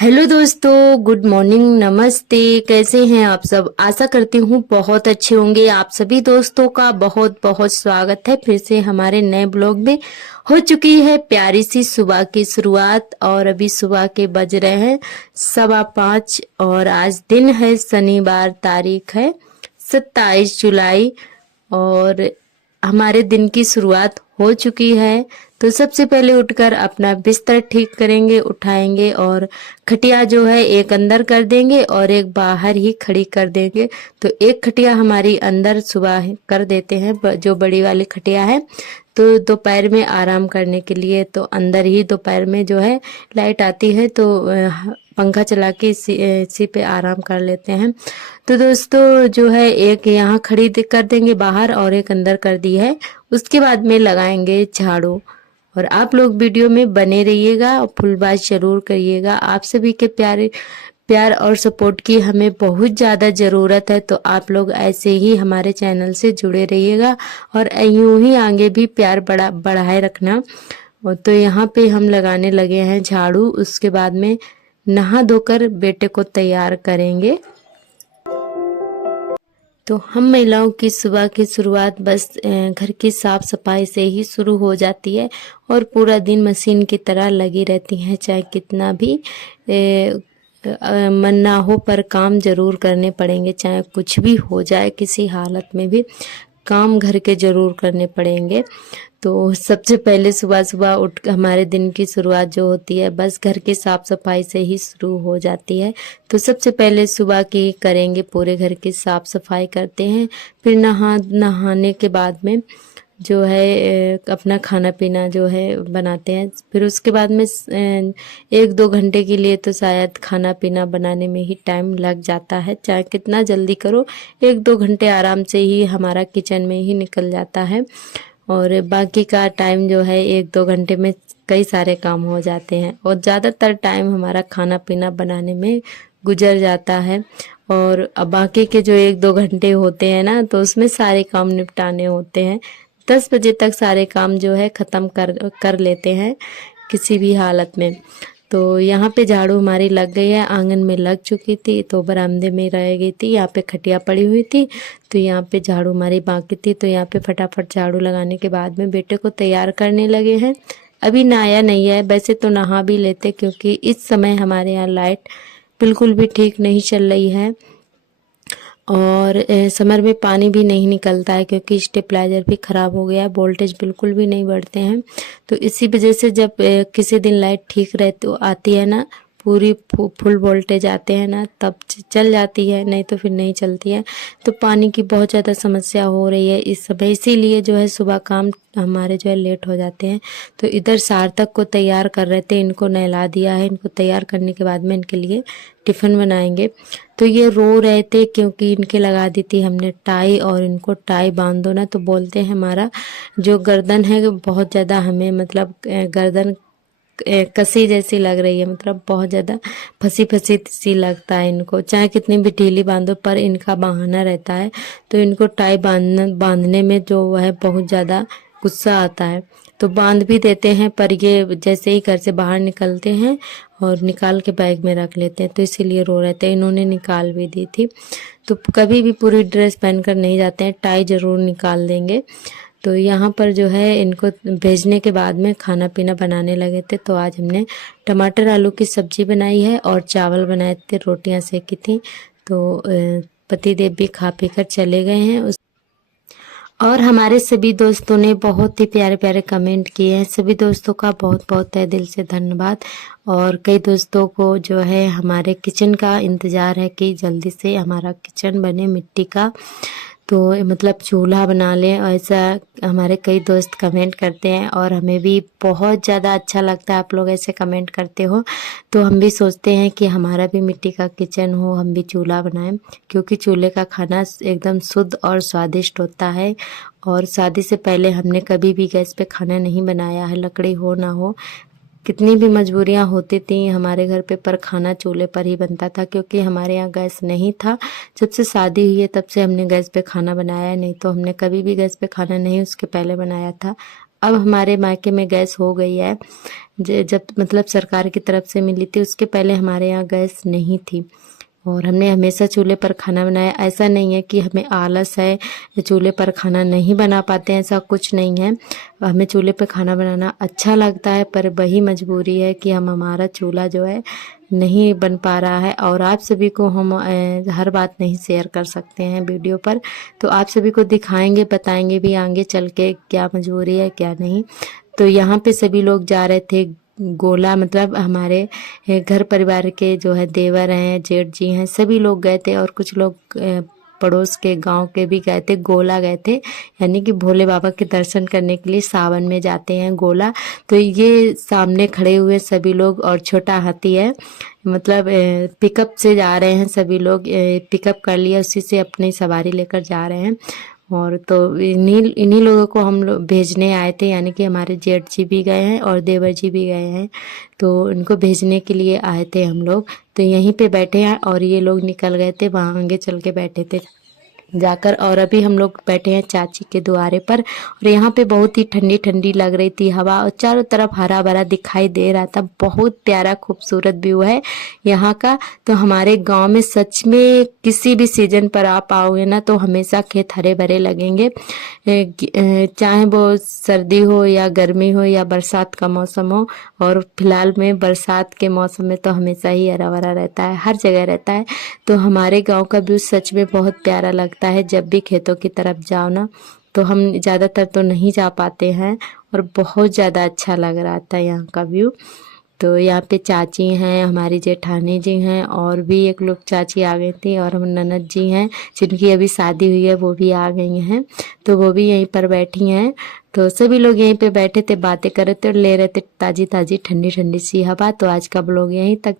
Hello दोस्तों, good morning, नमस्ते। कैसे हैं आप सब? आशा करती हूँ बहुत अच्छे होंगे। आप सभी दोस्तों का बहुत बहुत स्वागत है फिर से हमारे नए ब्लॉग में। हो चुकी है प्यारी सी सुबह की शुरुआत और अभी सुबह के बज रहे हैं 5:15 और आज दिन है शनिवार, तारीख है 27 जुलाई और हमारे दिन की शुरुआत हो चुकी है। तो सबसे पहले उठकर अपना बिस्तर ठीक करेंगे, उठाएंगे और खटिया जो है एक अंदर कर देंगे और एक बाहर ही खड़ी कर देंगे। तो एक खटिया हमारी अंदर सुबह कर देते हैं, जो बड़ी वाली खटिया है। तो दोपहर में आराम करने के लिए तो अंदर ही दोपहर में जो है लाइट आती है तो पंखा चला के इसी पे आराम कर लेते हैं। तो दोस्तों जो है एक यहाँ खड़ी कर देंगे बाहर और एक अंदर कर दी है। उसके बाद में लगाएंगे झाड़ू और आप लोग वीडियो में बने रहिएगा और फुलबाज जरूर करिएगा। आप सभी के प्यार और सपोर्ट की हमें बहुत ज़्यादा ज़रूरत है। तो आप लोग ऐसे ही हमारे चैनल से जुड़े रहिएगा और यूं ही आगे भी प्यार बढ़ाए रखना। और तो यहाँ पे हम लगाने लगे हैं झाड़ू। उसके बाद में नहा धोकर बेटे को तैयार करेंगे। तो हम महिलाओं की सुबह की शुरुआत बस घर की साफ सफाई से ही शुरू हो जाती है और पूरा दिन मशीन की तरह लगी रहती हैं। चाहे कितना भी मन ना हो पर काम जरूर करने पड़ेंगे, चाहे कुछ भी हो जाए, किसी हालत में भी काम घर के जरूर करने पड़ेंगे। तो सबसे पहले सुबह सुबह उठ हमारे दिन की शुरुआत जो होती है बस घर की साफ सफाई से ही शुरू हो जाती है। तो सबसे पहले सुबह की करेंगे, पूरे घर की साफ सफाई करते हैं। फिर नहाने के बाद में जो है अपना खाना पीना जो है बनाते हैं। फिर उसके बाद में 1-2 घंटे के लिए तो शायद खाना पीना बनाने में ही टाइम लग जाता है। चाहे कितना जल्दी करो, 1-2 घंटे आराम से ही हमारा किचन में ही निकल जाता है और बाकी का टाइम जो है 1-2 घंटे में कई सारे काम हो जाते हैं और ज़्यादातर टाइम हमारा खाना पीना बनाने में गुजर जाता है। और अब बाकी के जो 1-2 घंटे होते हैं ना, तो उसमें सारे काम निपटाने होते हैं। 10 बजे तक सारे काम जो है ख़त्म कर लेते हैं किसी भी हालत में। तो यहाँ पे झाड़ू हमारी लग गई है, आंगन में लग चुकी थी तो बरामदे में रह गई थी। यहाँ पे खटिया पड़ी हुई थी तो यहाँ पे झाड़ू हमारी बाकी थी। तो यहाँ पे फटाफट झाड़ू लगाने के बाद में बेटे को तैयार करने लगे हैं। अभी नहाया नहीं है, वैसे तो नहा भी लेते क्योंकि इस समय हमारे यहाँ लाइट बिल्कुल भी ठीक नहीं चल रही है और समर में पानी भी नहीं निकलता है क्योंकि स्टेबलाइजर भी ख़राब हो गया है, वोल्टेज बिल्कुल भी नहीं बढ़ते हैं। तो इसी वजह से जब किसी दिन लाइट ठीक रहती आती है ना, पूरी फुल वोल्टेज आते हैं ना, तब चल जाती है, नहीं तो फिर नहीं चलती है। तो पानी की बहुत ज़्यादा समस्या हो रही है इस समय, इसीलिए जो है सुबह काम हमारे जो है लेट हो जाते हैं। तो इधर सार्थक को तैयार कर रहे थे, इनको नहला दिया है। इनको तैयार करने के बाद में इनके लिए टिफ़िन बनाएंगे। तो ये रो रहे थे क्योंकि इनके लगा दी थी हमने टाई और इनको टाई बांध दो ना, तो बोलते हैं हमारा जो गर्दन है बहुत ज़्यादा हमें मतलब गर्दन कसी जैसी लग रही है, मतलब बहुत ज़्यादा फंसी फंसी सी लगता है इनको। चाहे कितनी भी ढीली बांधो पर इनका बहाना रहता है। तो इनको टाई बांधने में जो है बहुत ज़्यादा गुस्सा आता है। तो बांध भी देते हैं पर ये जैसे ही घर से बाहर निकलते हैं और निकाल के बैग में रख लेते हैं, तो इसीलिए रो रहे थे। इन्होंने निकाल भी दी थी। तो कभी भी पूरी ड्रेस पहनकर नहीं जाते हैं, टाई ज़रूर निकाल देंगे। तो यहाँ पर जो है इनको भेजने के बाद में खाना पीना बनाने लगे थे। तो आज हमने टमाटर आलू की सब्जी बनाई है और चावल बनाए थे, रोटियां सेकी थी। तो पति देव भी खा पी कर चले गए हैं। और हमारे सभी दोस्तों ने बहुत ही प्यारे प्यारे कमेंट किए हैं। सभी दोस्तों का बहुत बहुत तहे दिल से धन्यवाद। और कई दोस्तों को जो है हमारे किचन का इंतज़ार है कि जल्दी से हमारा किचन बने मिट्टी का, तो मतलब चूल्हा बना लें, ऐसा हमारे कई दोस्त कमेंट करते हैं और हमें भी बहुत ज़्यादा अच्छा लगता है आप लोग ऐसे कमेंट करते हो। तो हम भी सोचते हैं कि हमारा भी मिट्टी का किचन हो, हम भी चूल्हा बनाएं क्योंकि चूल्हे का खाना एकदम शुद्ध और स्वादिष्ट होता है। और शादी से पहले हमने कभी भी गैस पे खाना नहीं बनाया है, लकड़ी हो ना हो। कितनी भी मजबूरियां होती थी हमारे घर पे पर खाना चूल्हे पर ही बनता था क्योंकि हमारे यहाँ गैस नहीं था। जब से शादी हुई है तब से हमने गैस पे खाना बनाया है, नहीं तो हमने कभी भी गैस पे खाना नहीं उसके पहले बनाया था। अब हमारे मायके में गैस हो गई है। जब मतलब सरकार की तरफ से मिली थी, उसके पहले हमारे यहाँ गैस नहीं थी और हमने हमेशा चूल्हे पर खाना बनाया। ऐसा नहीं है कि हमें आलस है, चूल्हे पर खाना नहीं बना पाते हैं, ऐसा कुछ नहीं है। हमें चूल्हे पर खाना बनाना अच्छा लगता है, पर वही मजबूरी है कि हमारा चूल्हा जो है नहीं बन पा रहा है और आप सभी को हम हर बात नहीं शेयर कर सकते हैं वीडियो पर। तो आप सभी को दिखाएंगे, बताएंगे भी आगे चल के क्या मजबूरी है क्या नहीं। तो यहाँ पे सभी लोग जा रहे थे गोला, मतलब हमारे घर परिवार के जो है देवर हैं, जेठ जी हैं, सभी लोग गए थे और कुछ लोग पड़ोस के गांव के भी गए थे, गोला गए थे, यानी कि भोले बाबा के दर्शन करने के लिए सावन में जाते हैं गोला। तो ये सामने खड़े हुए सभी लोग और छोटा हाथी है, मतलब पिकअप से जा रहे हैं सभी लोग, पिकअप कर लिया, उसी से अपनी सवारी लेकर जा रहे हैं। और तो इन्हीं लोगों को हम लोग भेजने आए थे, यानी कि हमारे जेठ जी भी गए हैं और देवर जी भी गए हैं, तो इनको भेजने के लिए आए थे हम लोग। तो यहीं पे बैठे हैं और ये लोग निकल गए थे, वहाँ आगे चल के बैठे थे जाकर। और अभी हम लोग बैठे हैं चाची के द्वारे पर और यहाँ पे बहुत ही ठंडी ठंडी लग रही थी हवा और चारों तरफ हरा भरा दिखाई दे रहा था। बहुत प्यारा खूबसूरत व्यू है यहाँ का। तो हमारे गांव में सच में किसी भी सीजन पर आप आओगे ना तो हमेशा खेत हरे भरे लगेंगे, चाहे वो सर्दी हो या गर्मी हो या बरसात का मौसम हो। और फिलहाल में बरसात के मौसम में तो हमेशा ही हरा भरा रहता है, हर जगह रहता है। तो हमारे गांव का व्यू सच में बहुत प्यारा लगता है। जब भी खेतों की तरफ जाओ ना, तो हम ज़्यादातर तो नहीं जा पाते हैं और बहुत ज़्यादा अच्छा लग रहा था यहाँ का व्यू। तो यहाँ पे चाची हैं, हमारी जेठानी जी हैं और भी एक लोग चाची आ गई थी और हम ननद जी हैं जिनकी अभी शादी हुई है, वो भी आ गई हैं, तो वो भी यहीं पर बैठी हैं। तो सभी लोग यहीं पे बैठे थे, बातें कर रहे थे और ले रहे थे ताज़ी ताज़ी ठंडी ठंडी सी हवा। तो आज का ब्लॉग यहीं तक।